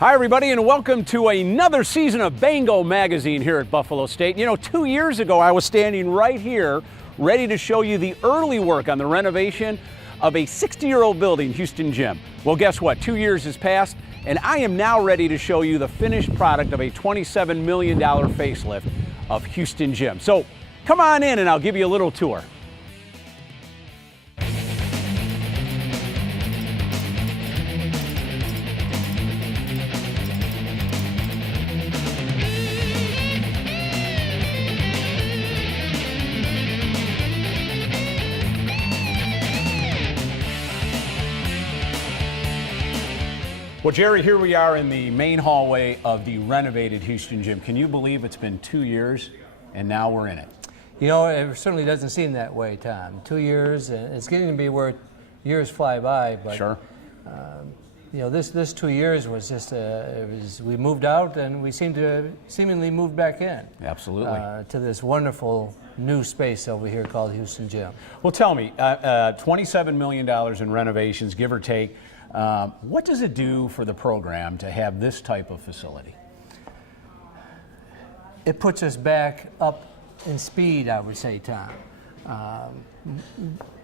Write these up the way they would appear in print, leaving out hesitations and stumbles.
Hi everybody, and welcome to another season of Bengal magazine here at Buffalo State. You know, 2 years ago I was standing right here ready to show you the early work on the renovation of a 60-year-old building, Houston Gym. Well, guess what? 2 years has passed, and I am now ready to show you the finished product of a $27 million facelift of Houston Gym. So come on in and I'll give you a little tour. Well, Jerry, here we are in the main hallway of the renovated Houston Gym. Can you believe it's been 2 years and now we're in it? You know, it certainly doesn't seem that way, Tom. 2 years, and it's getting to be where years fly by. But, sure. You know, this 2 years was just, we moved out and we seemingly moved back in. Absolutely. To this wonderful new space over here called Houston Gym. Well, tell me, $27 million in renovations, give or take. What does it do for the program to have this type of facility? It puts us back up in speed, I would say, Tom.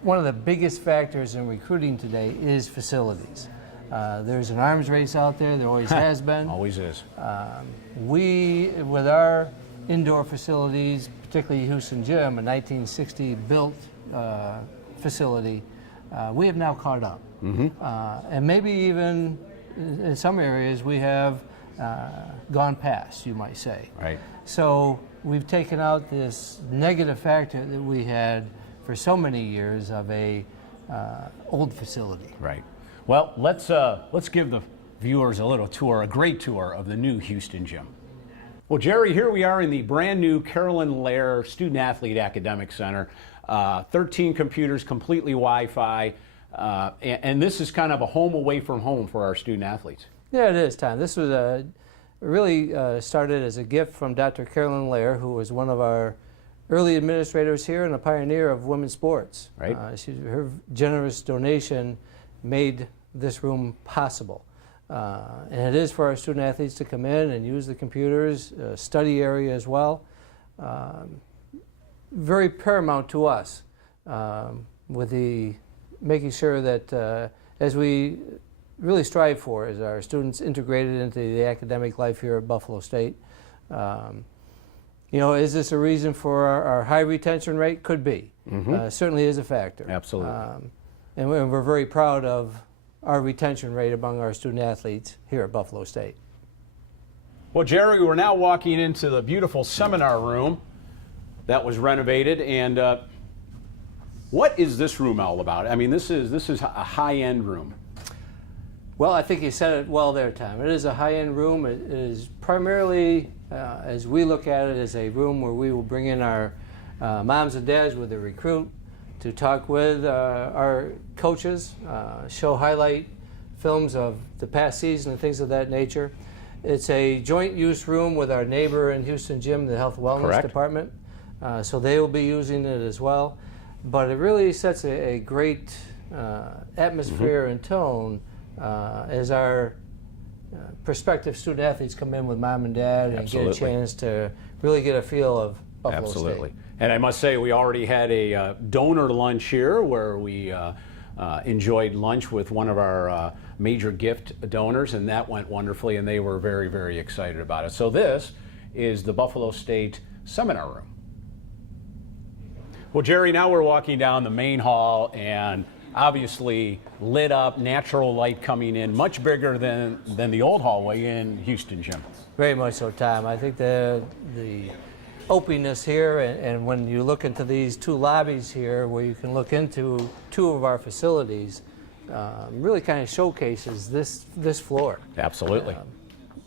One of the biggest factors in recruiting today is facilities. There's an arms race out there, there always has been. Always is. We, with our indoor facilities, particularly Houston Gym, a 1960 built facility, we have now caught up. Mm-hmm. And maybe even in some areas we have gone past, you might say. Right. So we've taken out this negative factor that we had for so many years of a old facility. Right. Well, let's give the viewers a little tour, a great tour of the new Houston Gym. Well, Jerry, here we are in the brand new Carolyn Lair Student Athlete Academic Center. 13 computers, completely Wi-Fi. And this is kind of a home away from home for our student athletes. Yeah, it is, Tom. This was really started as a gift from Dr. Carolyn Lair, who was one of our early administrators here and a pioneer of women's sports. Right. Her generous donation made this room possible. And it is for our student athletes to come in and use the computers, study area as well. Very paramount to us with the making sure that as we really strive for is our students integrated into the academic life here at Buffalo State. You know, is this a reason for our high retention rate? Could be. Mm-hmm. Certainly is a factor. Absolutely. And we're very proud of our retention rate among our student athletes here at Buffalo State. Well, Jerry, we're now walking into the beautiful seminar room that was renovated, and what is this room all about? I mean, this is a high-end room. Well, I think you said it well there, Tom. It is a high-end room. It is primarily, as we look at it, as a room where we will bring in our moms and dads with a recruit to talk with our coaches, show highlight films of the past season and things of that nature. It's a joint use room with our neighbor in Houston Gym, the Health Wellness Correct. Department. So they will be using it as well. But it really sets a great atmosphere mm-hmm. and tone as our prospective student athletes come in with mom and dad and Absolutely. get a chance to really get a feel of Buffalo Absolutely. State. And I must say, we already had a donor lunch here where we enjoyed lunch with one of our major gift donors, and that went wonderfully, and they were very, very excited about it. So this is the Buffalo State Seminar Room. Well, Jerry, now we're walking down the main hall, and obviously lit up, natural light coming in, much bigger than the old hallway in Houston Gym. Very much so, Tom. I think the openness here, and when you look into these two lobbies here where you can look into two of our facilities, really kind of showcases this floor. Absolutely.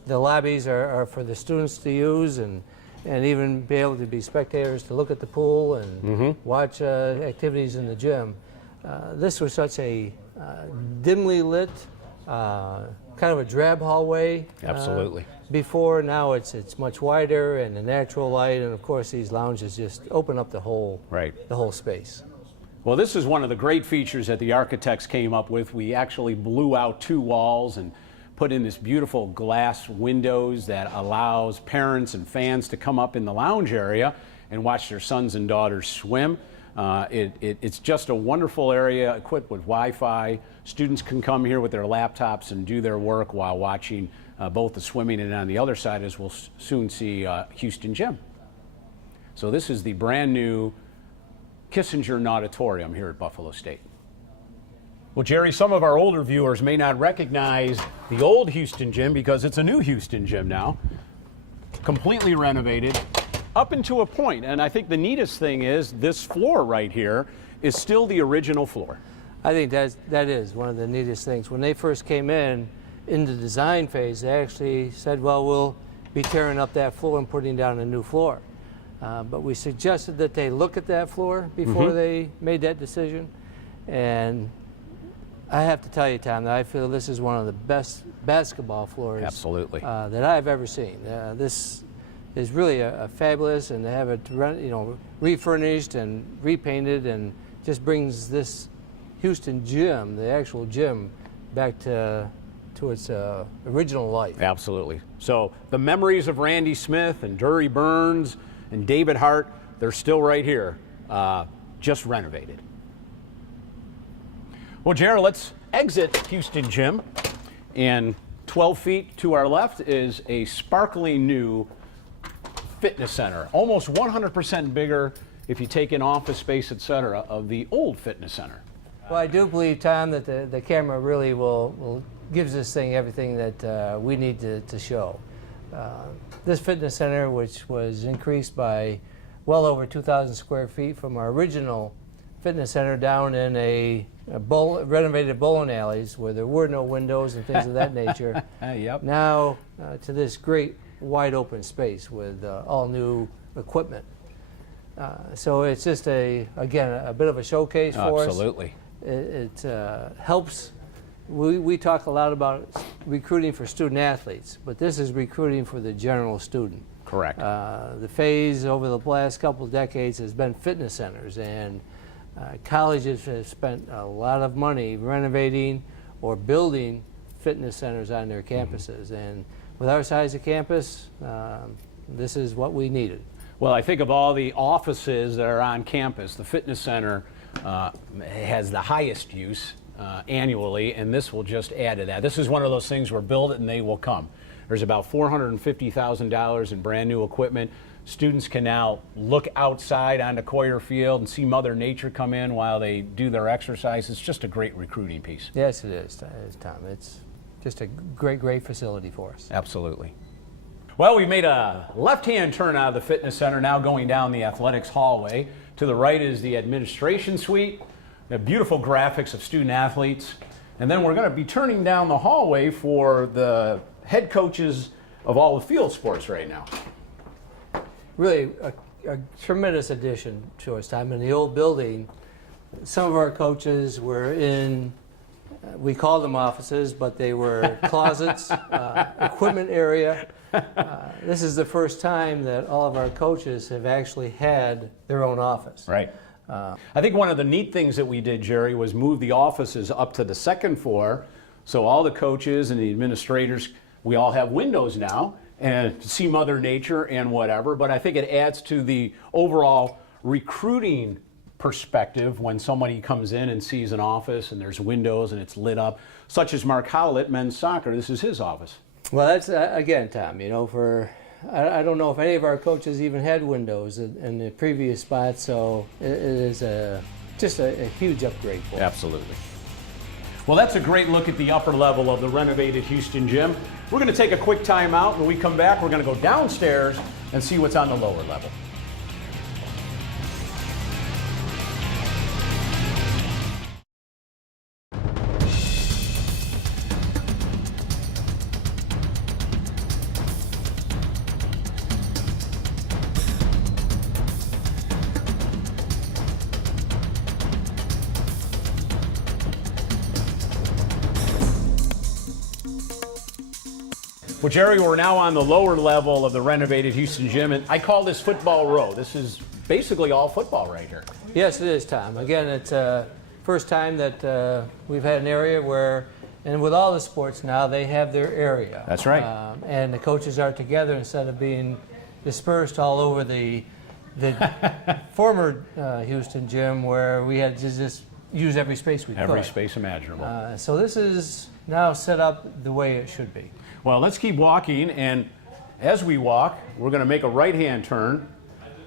The lobbies are for the students to use and even be able to be spectators to look at the pool and mm-hmm. watch activities in the gym. This was such a dimly lit, kind of a drab hallway. Absolutely. Before, now it's much wider and the natural light, and of course these lounges just open up the whole space. Well, this is one of the great features that the architects came up with. We actually blew out two walls and put in this beautiful glass windows that allows parents and fans to come up in the lounge area and watch their sons and daughters swim. It's just a wonderful area equipped with Wi-Fi. Students can come here with their laptops and do their work while watching both the swimming, and on the other side, as we'll soon see, Houston Gym. So this is the brand new Kissinger Nauditorium here at Buffalo State. Well, Jerry, some of our older viewers may not recognize the old Houston Gym because it's a new Houston Gym now, completely renovated up into a point. And I think the neatest thing is this floor right here is still the original floor. I think that is one of the neatest things. When they first came in the design phase, they actually said, well, we'll be tearing up that floor and putting down a new floor. But we suggested that they look at that floor before they made that decision. And I have to tell you, Tom, that I feel this is one of the best basketball floors Absolutely. That I've ever seen. This is really a fabulous, and to have it refurnished and repainted, and just brings this Houston Gym, the actual gym, back to its original life. Absolutely. So the memories of Randy Smith and Dury Burns and David Hart, they're still right here, just renovated. Well, Jared, let's exit Houston Gym, and 12 feet to our left is a sparkling new fitness center, almost 100% bigger if you take in office space, etc., of the old fitness center. Well, I do believe, Tom, that the camera really gives this thing everything that we need to show. This fitness center, which was increased by well over 2,000 square feet from our original fitness center down in renovated bowling alleys where there were no windows and things of that nature. Yep. Now to this great wide open space with all new equipment. So it's just again a bit of a showcase for us. Absolutely. It helps. We talk a lot about recruiting for student athletes, but this is recruiting for the general student. Correct. The phase over the last couple of decades has been fitness centers, and colleges have spent a lot of money renovating or building fitness centers on their campuses. And with our size of campus, this is what we needed. Well, I think of all the offices that are on campus, the fitness center has the highest use annually, and this will just add to that. This is one of those things where build it and they will come. There's about $450,000 in brand new equipment. Students can now look outside onto Koller Field and see Mother Nature come in while they do their exercise. It's just a great recruiting piece. Yes, it is, Tom. It's just a great facility for us. Absolutely. Well, we made a left-hand turn out of the fitness center, now going down the athletics hallway. To the right is the administration suite, the beautiful graphics of student athletes. And then we're going to be turning down the hallway for the head coaches of all the field sports right now. Really a tremendous addition to us, Tom. In the old building, some of our coaches were in, we called them offices, but they were closets, equipment area. This is the first time that all of our coaches have actually had their own office. Right. I think one of the neat things that we did, Jerry, was move the offices up to the second floor, so all the coaches and the administrators, we all have windows now and see Mother Nature and whatever, but I think it adds to the overall recruiting perspective when somebody comes in and sees an office and there's windows and it's lit up, such as Mark Howlett, men's soccer. This is his office. Well, that's, again, Tom, I don't know if any of our coaches even had windows in the previous spot, so it is just a huge upgrade for us. Absolutely. Well, that's a great look at the upper level of the renovated Houston Gym. We're going to take a quick time out. When we come back, we're going to go downstairs and see what's on the lower level. Well, Jerry, we're now on the lower level of the renovated Houston Gym, and I call this football row. This is basically all football right here. Yes, it is, Tom. Again, it's first time that we've had an area where And with all the sports now, they have their area. That's right. And the coaches are together instead of being dispersed all over the former Houston gym, where we had to just use every space we could. Every space imaginable. So this is now set up the way it should be. Well, let's keep walking, and as we walk, we're going to make a right-hand turn,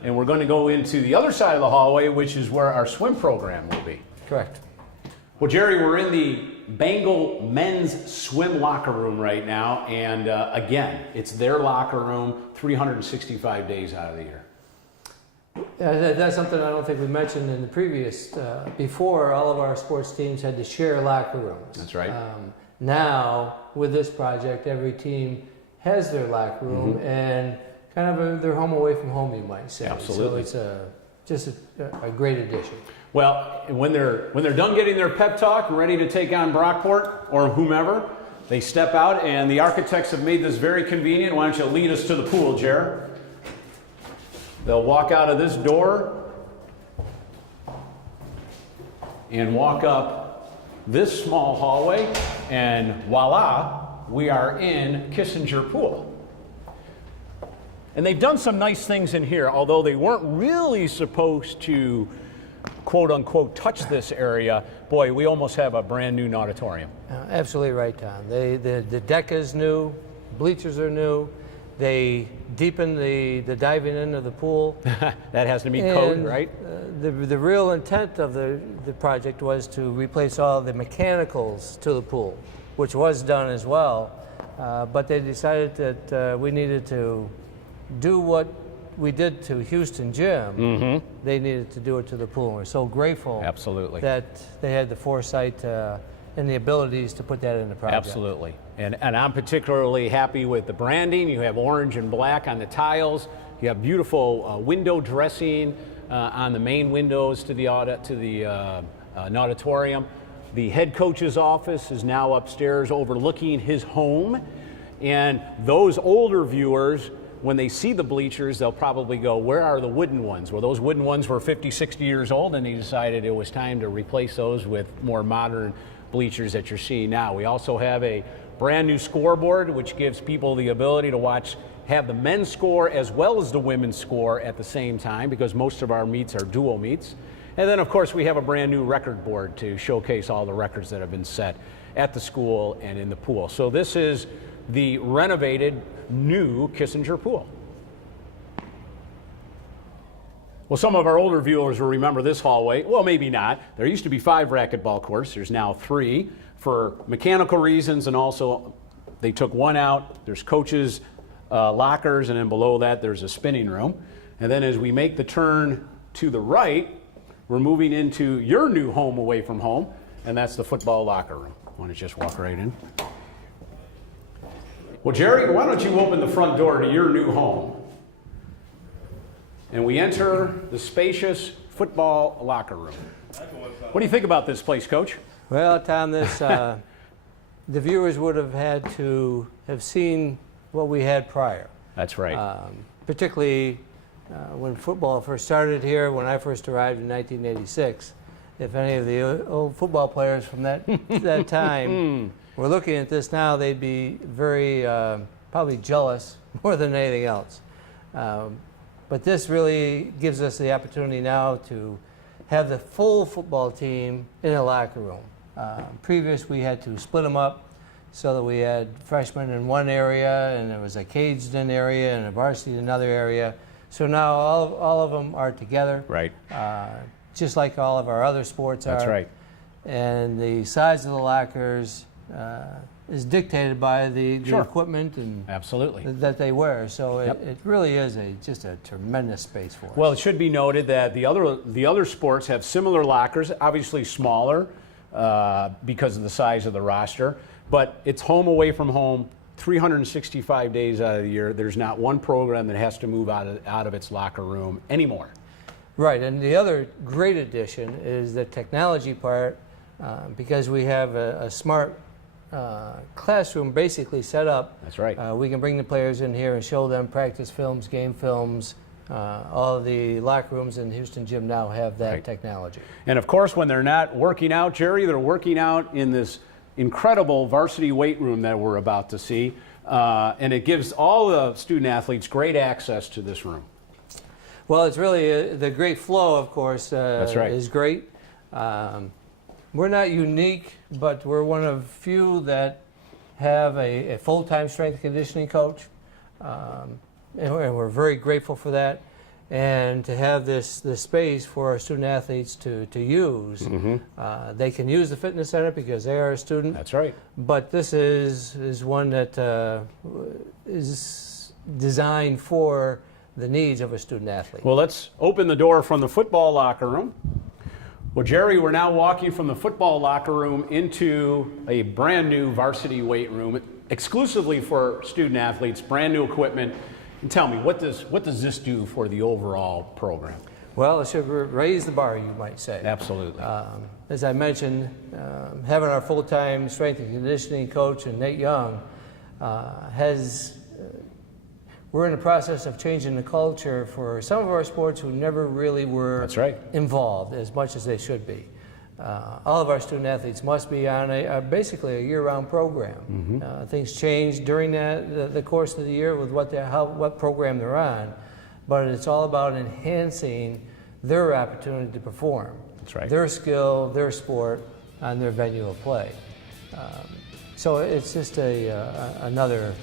and we're going to go into the other side of the hallway, which is where our swim program will be. Correct. Well, Jerry, we're in the Bengal men's swim locker room right now, and again, it's their locker room 365 days out of the year. That's something I don't think we mentioned in the previous. Before, all of our sports teams had to share locker rooms. That's right. Now, with this project, every team has their locker room and kind of their home away from home, you might say. Absolutely. So it's just a great addition. Well, when they're done getting their pep talk, ready to take on Brockport or whomever, they step out, and the architects have made this very convenient. Why don't you lead us to the pool, Jer? They'll walk out of this door and walk up this small hallway, and voila, we are in Kissinger Pool. And they've done some nice things in here, although they weren't really supposed to, quote unquote, touch this area. Boy, we almost have a brand new auditorium. Absolutely right, Tom. The deck is new, bleachers are new. They deepened the diving into the pool. That has to be code, right? The real intent of the project was to replace all the mechanicals to the pool, which was done as well. But they decided that we needed to do what we did to Houston Gym. They needed to do it to the pool. We're so grateful that they had the foresight and the abilities to put that in the project. Absolutely. And I'm particularly happy with the branding. You have orange and black on the tiles. You have beautiful window dressing on the main windows to the auditorium. The head coach's office is now upstairs overlooking his home. And those older viewers, when they see the bleachers, they'll probably go, where are the wooden ones? Well, those wooden ones were 50, 60 years old, and he decided it was time to replace those with more modern bleachers that you're seeing now. We also have a brand new scoreboard, which gives people the ability to have the men's score as well as the women's score at the same time, because most of our meets are dual meets. And then, of course, we have a brand new record board to showcase all the records that have been set at the school and in the pool. So this is the renovated new Kissinger Pool. Well, some of our older viewers will remember this hallway. Well, maybe not. There used to be 5 racquetball courts. There's now 3 for mechanical reasons, and also they took 1 out. There's coaches' lockers, and then below that there's a spinning room. And then as we make the turn to the right, we're moving into your new home away from home, and that's the football locker room. Want to just walk right in? Well, Jerry, why don't you open the front door to your new home? And we enter the spacious football locker room. What do you think about this place, Coach? Well, Tom, the viewers would have had to have seen what we had prior. That's right. Particularly when football first started here, when I first arrived in 1986. If any of the old football players from that time were looking at this now, they'd be very probably jealous more than anything else. But this really gives us the opportunity now to have the full football team in a locker room. Previous, we had to split them up so that we had freshmen in one area, and there was a caged-in area and a varsity in another area. So now all of them are together. Right. Just like all of our other sports are. That's right. And the size of the lockers is dictated by the equipment and absolutely that they wear. So it really is just a tremendous space for us. Well, it should be noted that the other sports have similar lockers, obviously smaller because of the size of the roster, but it's home away from home 365 days out of the year. There's not one program that has to move out of its locker room anymore. Right, and the other great addition is the technology part, because we have a smart classroom basically set up. That's right. We can bring the players in here and show them practice films, game films. All of the locker rooms in Houston Gym now have that technology. And of course, when they're not working out, Jerry, they're working out in this incredible varsity weight room that we're about to see. And it gives all the student athletes great access to this room. Well, it's really the great flow, of course, That's right. is great. We're not unique, but we're one of few that have a full-time strength and conditioning coach. And we're very grateful for that. And to have this space for our student athletes to use. They can use the fitness center because they are a student. That's right. But this is one that is designed for the needs of a student athlete. Well, let's open the door from the football locker room. Well, Jerry, we're now walking from the football locker room into a brand new varsity weight room, exclusively for student athletes, brand new equipment. And tell me, what does this do for the overall program? Well, it should raise the bar, you might say. Absolutely. As I mentioned, having our full-time strength and conditioning coach, Nate Young, we're in the process of changing the culture for some of our sports who never really were involved as much as they should be. All of our student athletes must be on basically a year-round program. Things change during the course of the year with what program they're on, but it's all about enhancing their opportunity to perform. That's right. Their skill, their sport, on their venue of play. So it's just another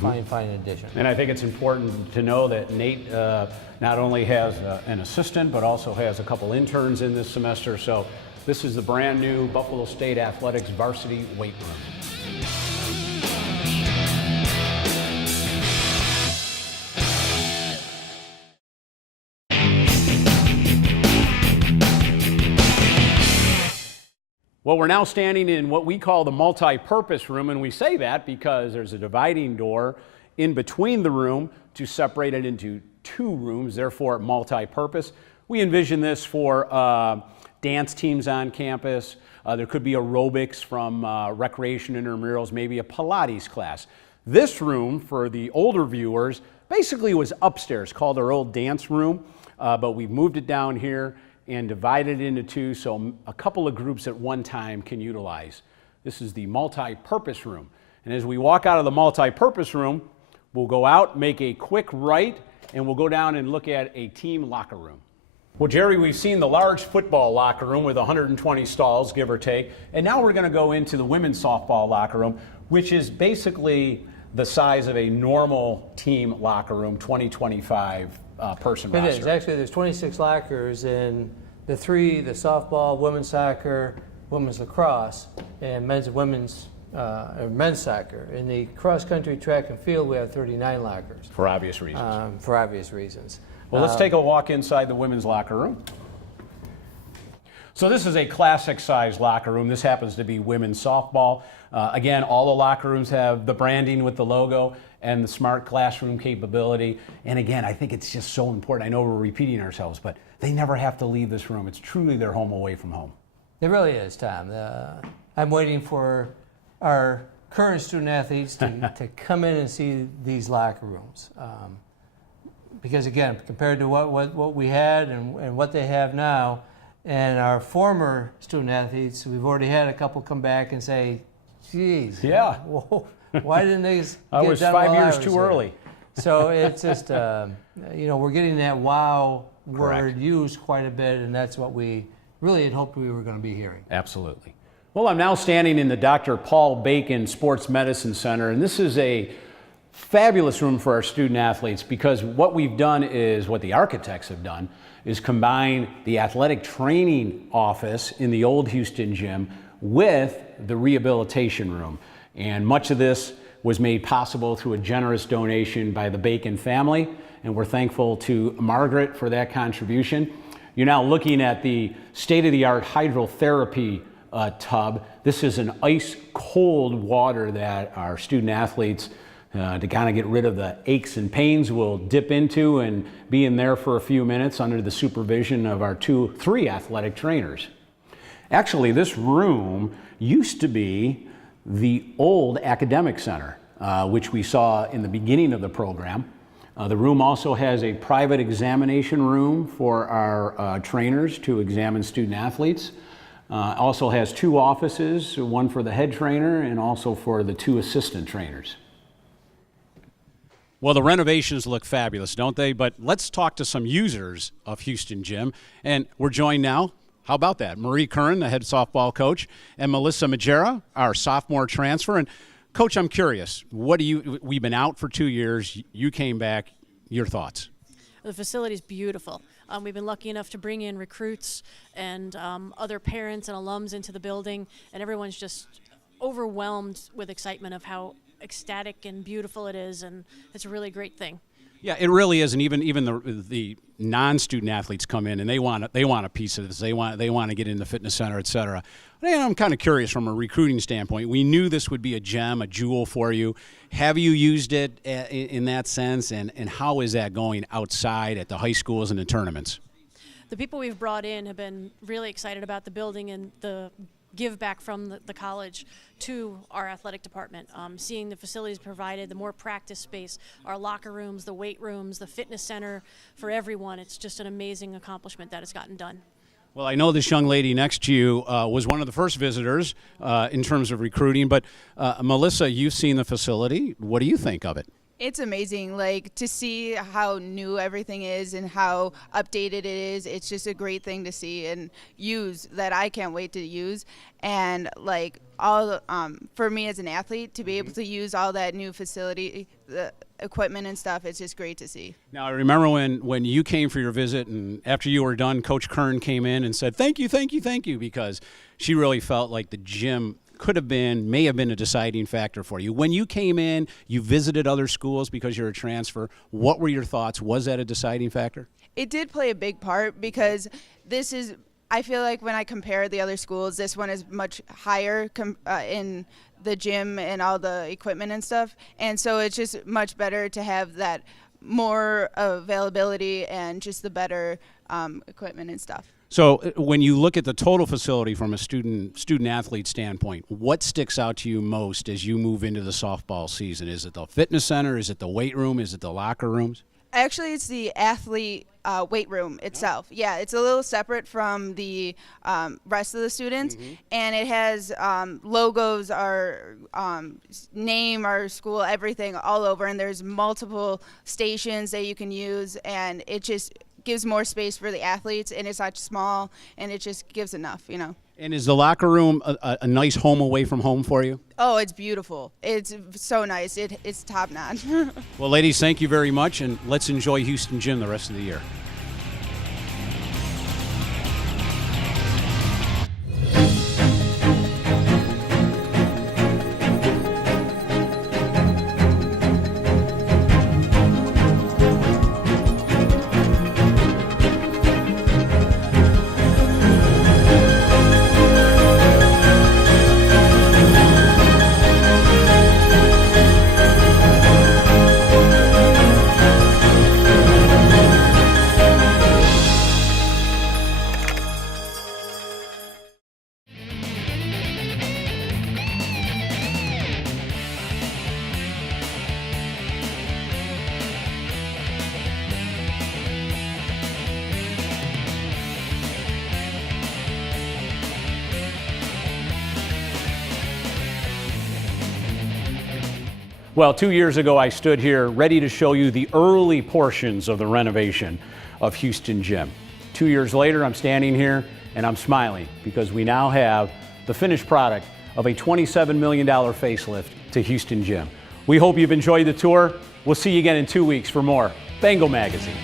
fine addition. And I think it's important to know that Nate not only has an assistant, but also has a couple interns in this semester. So this is the brand new Buffalo State Athletics varsity weight room. Well, we're now standing in what we call the multi-purpose room, and we say that because there's a dividing door in between the room to separate it into two rooms, therefore multi-purpose. We envision this for dance teams on campus. There could be aerobics from recreation intramurals, maybe a Pilates class. This room, for the older viewers, basically was upstairs, called our old dance room, but we've moved it down here and divided it into two so a couple of groups at one time can utilize. This is the multi-purpose room. And as we walk out of the multi-purpose room, we'll go out, make a quick right, and we'll go down and look at a team locker room. Well, Jerry, we've seen the large football locker room with 120 stalls, give or take, and now we're going to go into the women's softball locker room, which is basically the size of a normal team locker room, 20-25 person roster. It is. Actually, there's 26 lockers in the softball, women's soccer, women's lacrosse, and men's and women's men's soccer. In the cross-country track and field, we have 39 lockers. For obvious reasons. Well, let's take a walk inside the women's locker room. So this is a classic size locker room. This happens to be women's softball. Again, all the locker rooms have the branding with the logo and the smart classroom capability. And again, I think it's just so important. I know we're repeating ourselves, but they never have to leave this room. It's truly their home away from home. It really is, Tom. I'm waiting for our current student athletes to come in and see these locker rooms. Because again, compared to what we had and what they have now, and our former student athletes, we've already had a couple come back and say, geez, yeah, why didn't they get I was done 5 while years I was too there? early. So it's just, we're getting that wow Correct. word used quite a bit, and that's what we really had hoped we were going to be hearing. Absolutely. Well, I'm now standing in the Dr. Paul Bacon Sports Medicine Center, and this is a fabulous room for our student athletes because what we've done is, what the architects have done, is combine the athletic training office in the old Houston gym with the rehabilitation room. And much of this was made possible through a generous donation by the Bacon family, and we're thankful to Margaret for that contribution. You're now looking at the state-of-the-art hydrotherapy tub. This is an ice-cold water that our student athletes, to kind of get rid of the aches and pains, will dip into and be in there for a few minutes under the supervision of our 3 athletic trainers. Actually, this room used to be the old academic center, which we saw in the beginning of the program. The room also has a private examination room for our trainers to examine student athletes. Also has 2 offices, one for the head trainer and also for the 2 assistant trainers. Well, the renovations look fabulous, don't they? But let's talk to some users of Houston Gym. And we're joined now, how about that? Marie Curran, the head softball coach, and Melissa Majera, our sophomore transfer. And Coach, I'm curious, we've been out for 2 years, you came back, your thoughts? The facility is beautiful. We've been lucky enough to bring in recruits and other parents and alums into the building, and everyone's just overwhelmed with excitement of how ecstatic and beautiful it is, and it's a really great thing. Yeah, it really is, and even the non-student athletes come in and they want a piece of this. They want to get in the fitness center, et cetera. And I'm kind of curious from a recruiting standpoint. We knew this would be a gem, a jewel for you. Have you used it in that sense, and how is that going outside at the high schools and the tournaments? The people we've brought in have been really excited about the building and the give back from the college to our athletic department. Seeing the facilities provided, the more practice space, our locker rooms, the weight rooms, the fitness center for everyone. It's just an amazing accomplishment that has gotten done. Well, I know this young lady next to you was one of the first visitors in terms of recruiting, but Melissa, you've seen the facility. What do you think of it? It's amazing, like, to see how new everything is and how updated it is. It's just a great thing to see and use that I can't wait to use. And like all for me as an athlete to be able to use all that new facility, the equipment and stuff, it's just great to see. Now, I remember when you came for your visit, and after you were done, Coach Kern came in and said, thank you, because she really felt like the gym may have been a deciding factor for you. When you came in, you visited other schools because you're a transfer. What were your thoughts? Was that a deciding factor? It did play a big part because I feel like when I compare the other schools, this one is much higher in the gym and all the equipment and stuff. And so it's just much better to have that more availability and just the better equipment and stuff. So when you look at the total facility from a student-athlete standpoint, what sticks out to you most as you move into the softball season? Is it the fitness center? Is it the weight room? Is it the locker rooms? Actually, it's the athlete weight room itself. Yeah, it's a little separate from the rest of the students, and it has logos, our name, our school, everything all over, and there's multiple stations that you can use, and it just gives more space for the athletes, and it's not small, and it just gives enough, you know. And is the locker room a nice home away from home for you? Oh, it's beautiful. It's so nice. It's top notch. Well, ladies, thank you very much, and let's enjoy Houston Gym the rest of the year. Well, 2 years ago, I stood here ready to show you the early portions of the renovation of Houston Gym. 2 years later, I'm standing here and I'm smiling because we now have the finished product of a $27 million facelift to Houston Gym. We hope you've enjoyed the tour. We'll see you again in 2 weeks for more Bengal Magazine.